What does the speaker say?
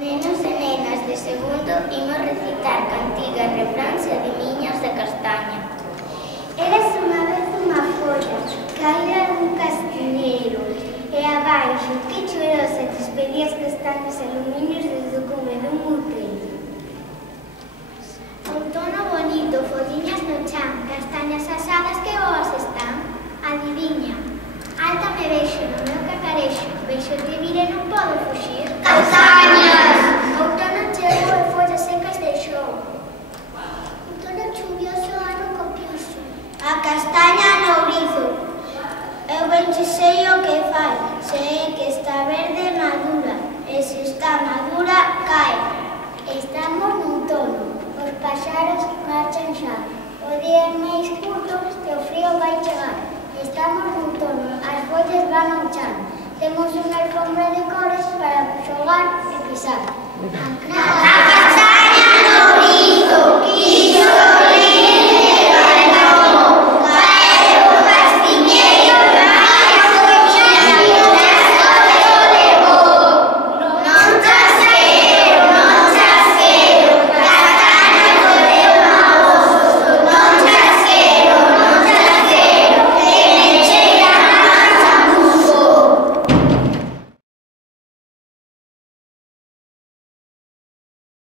Nenos e nenas de segundo imos recitar cantigas, refráns e adiviñas de castaña. Eras unha vez unha folla, caída dun castiñeiro, e abaixo, que chorosa, te pedías castañas e aluminios desde o cume dun outeiro. Outono bonito, folliñas no chan, castañas asadas que boas están. Adiviña. Alta me vexo no meu cacarexo, vexo de vir e non podo fuxir. Castañas! Outono chegou e follas secas deixou. Outono chuvioso, ano copioso. A castaña no ourizo. Eu ben che sei o que fai, sei que está verde madura, e se está madura, cae. Estamos no outono, os paxaros marchan xa, o día é máis curto e o frío vai chegar. Estamos no outono, as follas van ao chan, temos unha alfombra de cores para xogar e pisar.